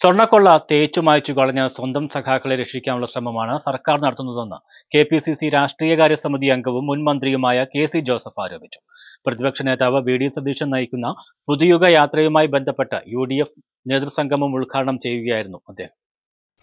സ്വർണ്ണക്കൊള്ള തേച്ചുമായ്ച്ചു കളഞ്ഞ് സ്വന്തം സഖാക്കളെ രക്ഷിക്കാനുള്ള ശ്രമമാണ് സർക്കാർ നടത്തുന്നതെന്ന് കെ.പി.സി.സി രാഷ്ട്രീയകാര്യ സമിതി അംഗവും മുൻ മന്ത്രിയുമായ കെ.സി. ജോസഫ് ആരോപിച്ചു. പ്രതിപക്ഷ നേതാവ് വി.ഡി. സതീശൻ നയിക്കുന്ന പുതുയുഗ യാത്രയുമായി ബന്ധപ്പെട്ട് യു.ഡി.എഫ് നേതൃസംഗമം ഉദ്ഘാടനം ചെയ്യുകയായിരുന്നു അദ്ദേഹം.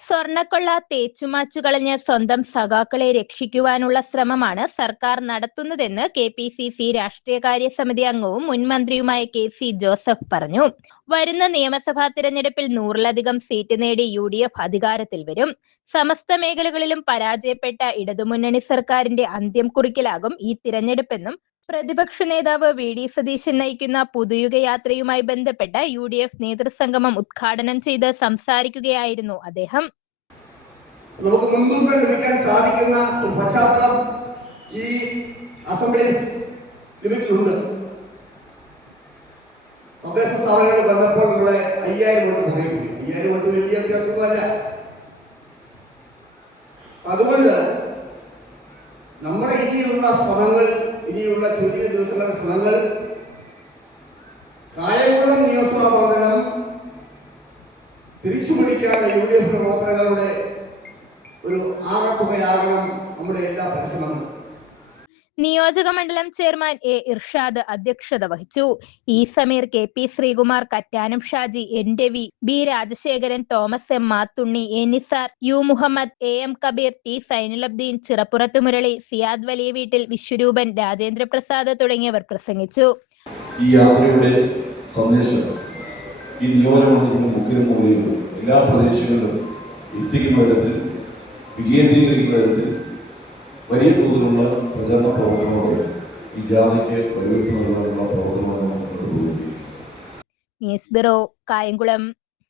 സ്വർണ്ണക്കൊള്ള തേച്ചുമാച്ചുകളഞ്ഞ് സ്വന്തം സഖാക്കളെ രക്ഷിക്കുവാനുള്ള ശ്രമമാണ് സർക്കാർ നടത്തുന്നതെന്ന് കെ.പി.സി.സി രാഷ്ട്രീയകാര്യ സമിതി അംഗവും മുൻ മന്ത്രിയുമായ കെ.സി. ജോസഫ് പറഞ്ഞു. വരുന്ന നിയമസഭാ തിരഞ്ഞെടുപ്പിൽ 100-ലധികം സീറ്റ് നേടി യു.ഡി.എഫ് അധികാരത്തിൽ വരും. സമസ്ത മേഖലകളിലും പരാജയപ്പെട്ട ഇടതുമുന്നണി സർക്കാരിന്റെ അന്ത്യം കുറിക്കലാകും ഈ തിരഞ്ഞെടുപ്പെന്നും പ്രതിപക്ഷ നേതാവ് വി.ഡി. സതീശൻ നയിക്കുന്ന പുതുയുഗ യാത്രയുമായി ബന്ധപ്പെട്ട യു.ഡി.എഫ് നേതൃസംഗമം ഉദ്ഘാടനം ചെയ്ത് സംസാരിക്കുകയായിരുന്നു അദ്ദേഹം. നമുക്ക് മുൻതൂക്കം ലഭിക്കാൻ സാധിക്കുന്ന ഒരു പശ്ചാത്തലം ഈ അസംബ്ലിയിൽ ലഭിക്കുന്നുണ്ട്. തദ്ദേശ സ്ഥാപനങ്ങളിൽ വന്നപ്പോൾ നമ്മളെ 5000 വോട്ട് കുറയും. 5000 വോട്ട് വലിയ വ്യത്യാസമല്ല. അതുകൊണ്ട് നമ്മുടെ ഇനിയുള്ള ശ്രമങ്ങൾ, ഇനിയുള്ള ചുരുങ്ങിയ ദിവസങ്ങളുടെ ശ്രമങ്ങൾ കായംകുളം നിയമസഭാ മണ്ഡലം തിരിച്ചുപിടിക്കാനുള്ള യു.ഡി.എഫ് പ്രവർത്തകരുടെ ഒരു ആകത്തുകയാകണം നമ്മുടെ എല്ലാ പരിശ്രമങ്ങളും. നിയോജക മണ്ഡലം ചെയർമാൻ എ. ഇർഷാദ് അധ്യക്ഷത വഹിച്ചു. E. Sameer, K. P. Sreekumar, Kattanam Shaji, N. Ravi, B. Rajasekharan, Thomas M. Mathunni, A. Nizar, U. Muhammad, A. M. Kabeer, T. Sainulabdeen, Chirappurath Murali, Siyad വലിയ വീട്ടിൽ, വിശ്വരൂപൻ, രാജേന്ദ്രപ്രസാദ് തുടങ്ങിയവർ പ്രസംഗിച്ചു. ഈ യാത്രയുടെ സന്ദേശം ഈ നിയോജകമണ്ഡലത്തിലും മുക്കിലും മൂലയിലും എല്ലാ പ്രദേശങ്ങളിലും എത്തിക്കുന്ന തരത്തിൽ, വികേന്ദ്രീകരിക്കുന്ന തരത്തിൽ വലിയ തോതിലുള്ള പ്രചരണ പ്രവർത്തനങ്ങളോടെ ഈ ജാഥയ്ക്ക് വഴിവെപ്പ് നൽകാനുള്ള പ്രവർത്തനങ്ങൾ മുന്നോട്ട് പോവുകയാണ്. News bureau, Kayamkulam.